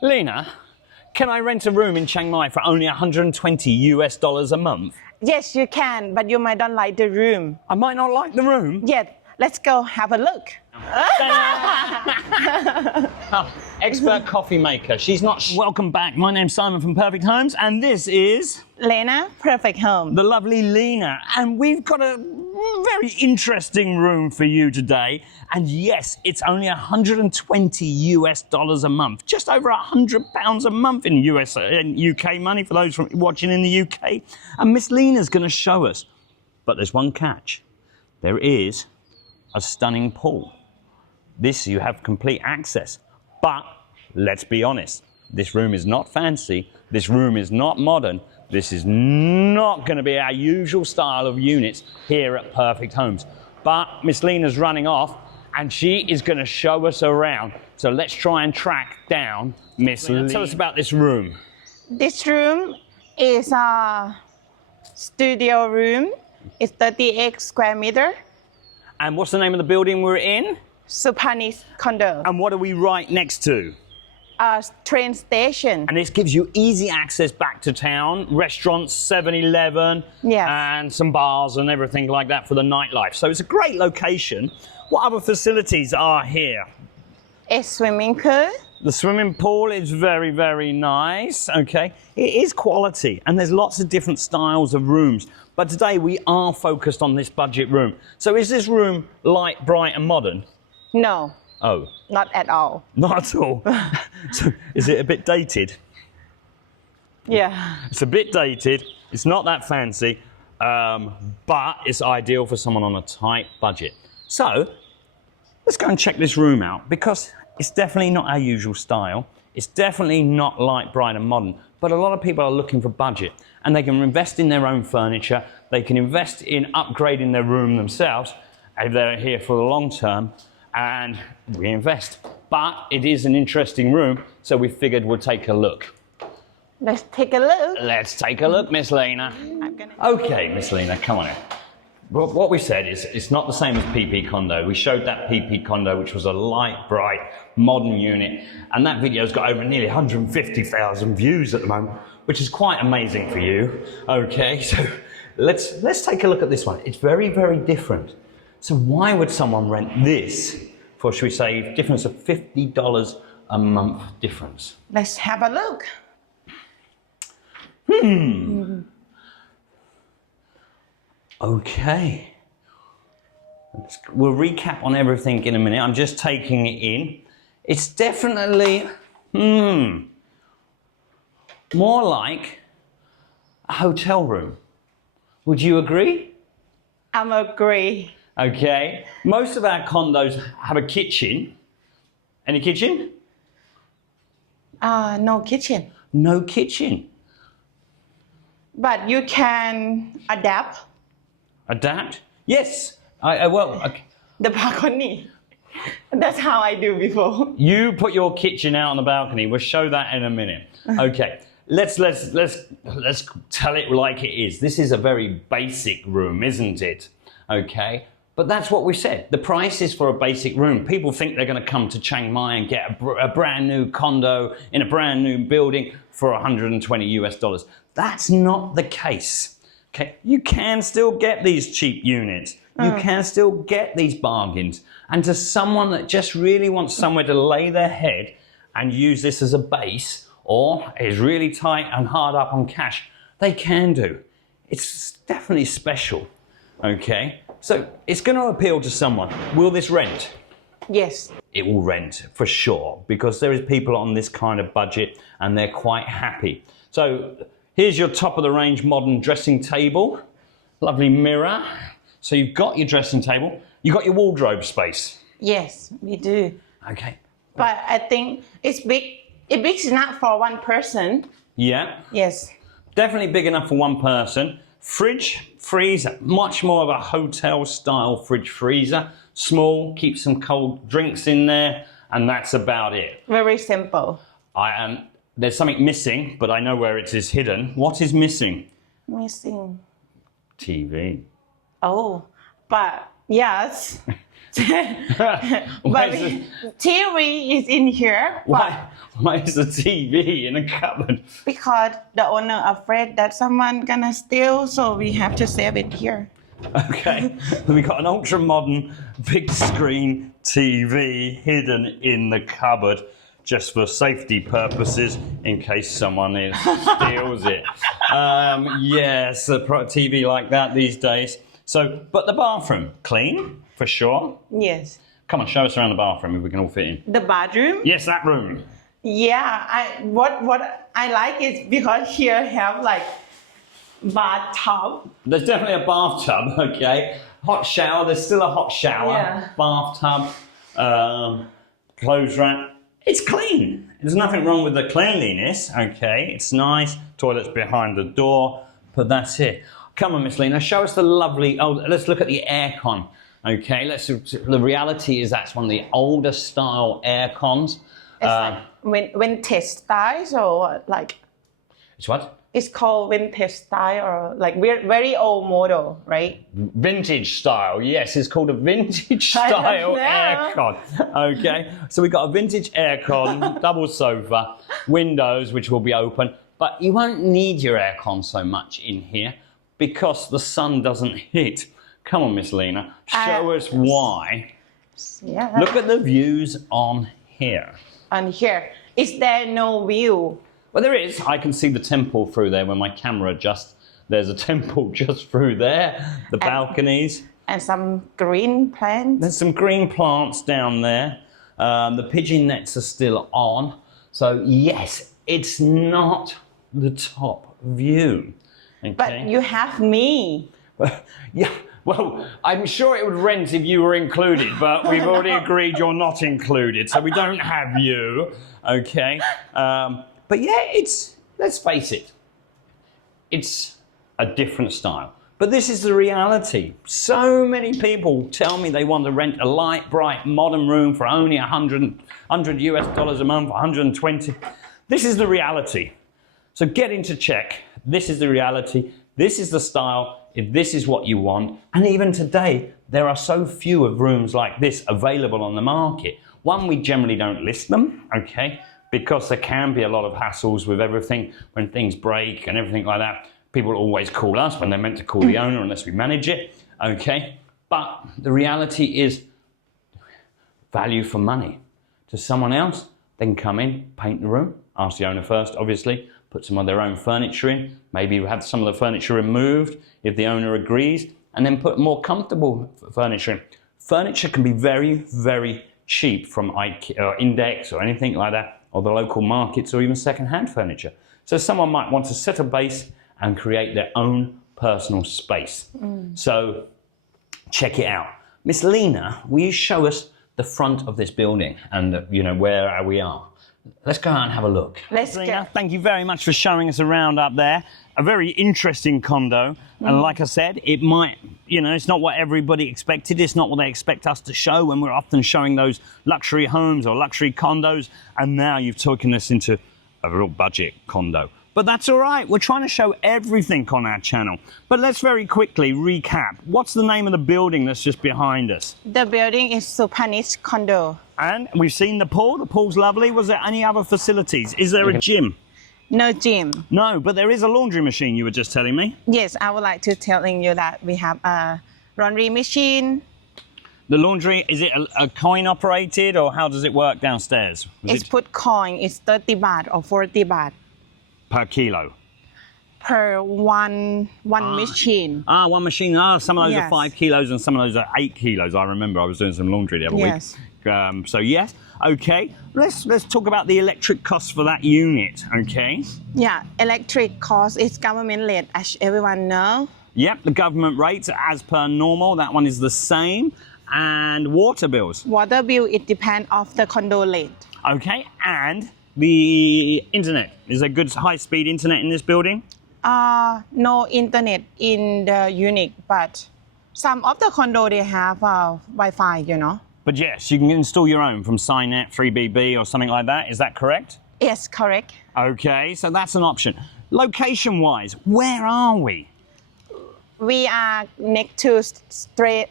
Lena, can I rent a room in Chiang Mai for only $120 a month? Yes, you can, but you might not like the room. I might not like the room. Yes, let's go have a look. Oh, expert coffee maker. She's not. Welcome back. My name's Simon from Perfect Homes, and this is Lena, Perfect Home. the lovely Lena. And we've got a very interesting room for you today. And yes, it's only $120 a month, just over £100 a month in UK money for those watching in the UK. And Miss Lena's going to show us. But there's one catch. There is a stunning pool. This you have complete access, but let's be honest, this room is not fancy, this room is not modern, this is not going to be our usual style of units here at Perfect Homes. But Miss Lena's running off and she is going to show us around. So let's try and track down Miss Lena. Tell us about this room. This room is a studio room. It's 38 square meter. And what's the name of the building we're in? Furnished Condo. And what are we right next to? A train station. And this gives you easy access back to town, restaurants, 7-Eleven, Yes. and some bars and everything like that for the nightlife. So it's a great location. What other facilities are here? A swimming pool. The swimming pool is very, very nice, okay? It is quality, and there's lots of different styles of rooms. But today we are focused on this budget room. So is this room light, bright, and modern? No, Oh, not at all. not at all. So is it a bit dated? Yeah. It's a bit dated, it's not that fancy, but it's ideal for someone on a tight budget. So, let's go and check this room out, because it's definitely not our usual style. It's definitely not light, bright and modern, but a lot of people are looking for budget, and they can invest in their own furniture, they can invest in upgrading their room themselves, if they're here for the long term, and reinvest. But it is an interesting room, so we figured we'll take a look. Let's take a look. Let's take a look, Miss Lena. I'm Okay, Miss Lena, come on in. Well, what we said is it's not the same as PP Condo. We showed that PP Condo, which was a light, bright, modern unit, and that video's got over nearly 150,000 views at the moment, which is quite amazing for you. Okay, so let's take a look at this one. It's very, very different. So why would someone rent this for, should we say, difference of $50 a month difference? Let's have a look. Okay. We'll recap on everything in a minute. I'm just taking it in. It's definitely, more like a hotel room. Would you agree? I'm agree. Okay. Most of our condos have a kitchen. Any kitchen? No kitchen. No kitchen. But you can adapt Adapt? Yes. Okay. the balcony. That's how I do before. You put your kitchen out on the balcony. We'll show that in a minute. Okay. Let's tell it like it is. This is a very basic room, isn't it? Okay. But that's what we said. The price is for a basic room. People think they're going to come to Chiang Mai and get a brand new condo in a brand new building for $120. That's not the case. Okay, you can still get these cheap units. You can still get these bargains. And to someone that just really wants somewhere to lay their head and use this as a base, or is really tight and hard up on cash, they can do. It's definitely special. Okay, so it's going to appeal to someone. Will this rent? Yes. It will rent for sure, because there is people on this kind of budget and they're quite happy. So here's your top of the range modern dressing table, lovely mirror. So you've got your dressing table, you've got your wardrobe space. Yes, we do. Okay. But I think it's big. It's big enough for one person. Yeah. Yes. Definitely big enough for one person. Fridge, freezer, much more of a hotel style fridge freezer. Small, keep some cold drinks in there, and that's about it. Very simple. There's something missing, but I know where it is hidden. What is missing? Missing. TV. Oh, but Yes. Why But is TV is in here. why is the TV in a cupboard? Because the owner afraid that someone gonna steal, so we have to save it here. Okay, we've got an ultra modern big screen TV hidden in the cupboard just for safety purposes in case someone steals it. Yes, a TV like that these days. So, but the bathroom, clean for sure. Yes. Come on, show us around the bathroom if we can all fit in. The bathroom? Yes, that room. Yeah, what I like is because here have like bathtub. There's definitely a bathtub, okay. Hot shower, there's still a hot shower. Yeah. Bathtub, clothes rack. It's clean. There's nothing wrong with the cleanliness, okay. It's nice. Toilet's behind the door, but that's it. Come on, Miss Lena, show us the lovely, let's look at the aircon, okay. The reality is that's one of the older style aircons. It's like vintage style, so like. It's what? It's called vintage style or like very old model, right? Vintage style, yes, it's called a vintage style aircon. Okay, so we've got a vintage aircon, double sofa, windows which will be open, but you won't need your aircon so much in here because the sun doesn't hit. Come on, Miss Lena, show us why. Yeah. Look at the views on here. On here, is there no view? Well, there is. I can see the temple through there when my camera adjusts. There's a temple just through there. The balconies. And some green plants. There's some green plants down there. The pigeon nets are still on. So, yes, it's not the top view. Okay? But you have me. Yeah, well, I'm sure it would rent if you were included, but we've already agreed you're not included, so we don't have you. Okay? But yeah, let's face it, it's a different style. But this is the reality. So many people tell me they want to rent a light, bright, modern room for only $100 US a month, 120. This is the reality. So get into check. This is the reality. This is the style. If this is what you want. And even today, there are so few of rooms like this available on the market. One, we generally don't list them, okay? Because there can be a lot of hassles with everything when things break and everything like that. People always call us when they're meant to call the owner unless we manage it, okay? But the reality is value for money. To someone else, they can come in, paint the room, ask the owner first, obviously, put some of their own furniture in, maybe have some of the furniture removed if the owner agrees, and then put more comfortable furniture in. Furniture can be very, very cheap from IKEA or Index or anything like that, or the local markets or even second-hand furniture. So someone might want to set a base and create their own personal space. So check it out. Miss Lena, will you show us the front of this building and where we are? Let's go out and have a look. Let's Lena, go. thank you very much for showing us around up there. A very interesting condo. And like I said, it might, it's not what everybody expected. It's not what they expect us to show when we're often showing those luxury homes or luxury condos. And now you've taken us into a real budget condo. But that's all right. We're trying to show everything on our channel. But let's very quickly recap. What's the name of the building that's just behind us? The building is furnished condo. And we've seen the pool. The pool's lovely. Was there any other facilities? Is there a gym? No gym. No, but there is a laundry machine, you were just telling me. Yes, I would like to telling you that we have a laundry machine. The laundry, is it a coin operated or how does it work downstairs? It's put coin. It's 30 baht or 40 baht. Per kilo? Per one machine. One machine. Some of those are Yes. 5 kilos and some of those are 8 kilos. I remember I was doing some laundry the other Yes. week. So yes, okay. Let's talk about the electric costs for that unit, okay? Yeah, electric cost is government rate, as everyone know. Yep, the government rates as per normal. That one is the same. And water bills. Water bill, it depends of the condo rate. Okay, and the internet. Is there good high-speed internet in this building? No internet in the unit, but some of the condo they have Wi-Fi, But yes, you can install your own from Cynet, 3BB or something like that. Is that correct? Yes, correct. Okay, so that's an option. Location-wise, where are we? We are next to train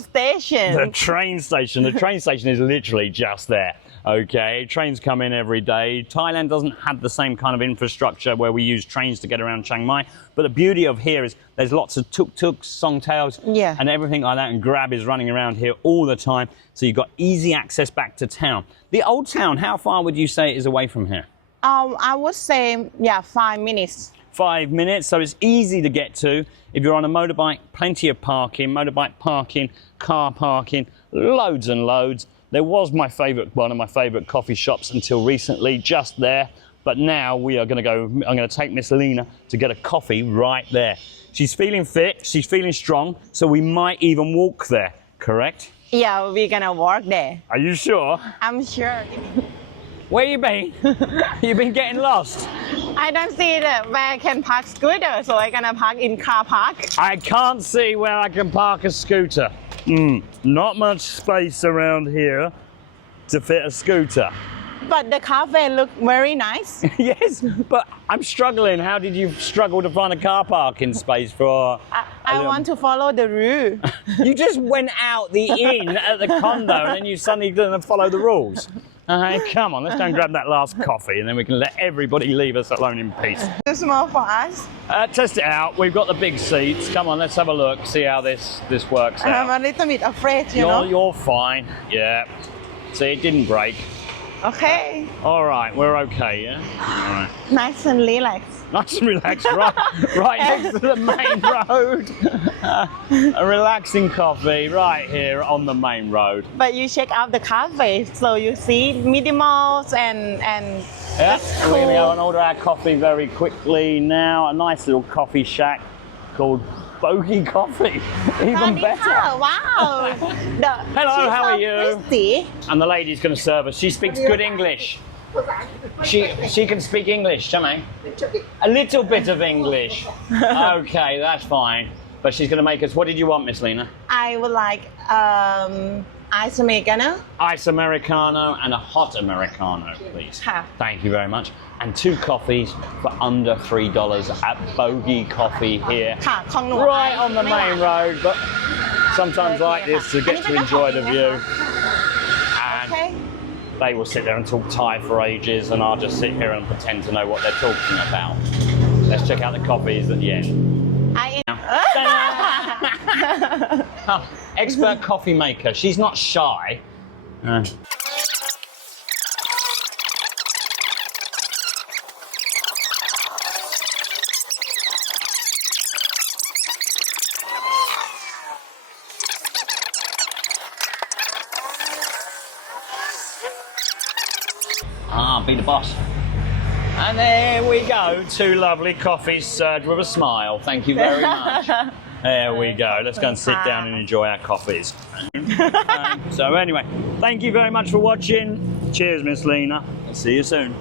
station. The train station. The train station is literally just there. Okay, trains come in every day. Thailand doesn't have the same kind of infrastructure where we use trains to get around Chiang Mai. But the beauty of here is there's lots of tuk-tuks, songtails, and everything like that. And Grab is running around here all the time. So you've got easy access back to town. The old town, how far would you say it is away from here? I would say, 5 minutes. 5 minutes, so it's easy to get to. If you're on a motorbike, plenty of parking, motorbike parking, car parking, loads and loads. There was one of my favourite coffee shops until recently, just there. But now we are going to go, I'm going to take Miss Lena to get a coffee right there. She's feeling fit, she's feeling strong, so we might even walk there, correct? Yeah, we're going to walk there. Are you sure? I'm sure. Where you been? You've been getting lost. I don't see where I can park scooter, so I'm going to park in car park. I can't see where I can park a scooter. Not much space around here to fit a scooter. But the cafe look very nice. Yes, but I'm struggling. How did you struggle to find a car parking space for... I want to follow the rule. You just went out the inn at the condo and then you suddenly didn't follow the rules. Come on, let's go and grab that last coffee and then we can let everybody leave us alone in peace. Too small for us. Test it out. We've got the big seats. Come on, let's have a look, see how this works out. I'm a little bit afraid, you know. You're fine. Yeah. See, it didn't break. Okay. All right, we're okay, yeah? All right. Nice and relaxed. Nice and relaxed, right next to the main road. A relaxing coffee right here on the main road. But you check out the cafe, so you see minimals and yeah, cool. we're going to go and order our coffee very quickly now. A nice little coffee shack called Bogey Coffee. Even better. Wow. Hello, how are you? Christy. And the lady's going to serve us. She speaks good English. She can speak English, Chiang Mai? A little bit of English. Okay, that's fine. But she's going to make us. What did you want, Miss Lena? I would like ice americano. Ice americano and a hot americano, please. Ha. Thank you very much. And 2 coffees for under $3 at Bogey Coffee here. Right on the main road, but sometimes like this to get to enjoy the view. And they will sit there and talk Thai for ages and I'll just sit here and pretend to know what they're talking about. Let's check out the coffees at the end. Expert coffee maker. She's not shy. Be the boss. And there we go. 2 lovely coffees served with a smile. Thank you very much. There we go. Let's go and sit down and enjoy our coffees. So anyway, thank you very much for watching. Cheers, Miss Lena. I'll see you soon.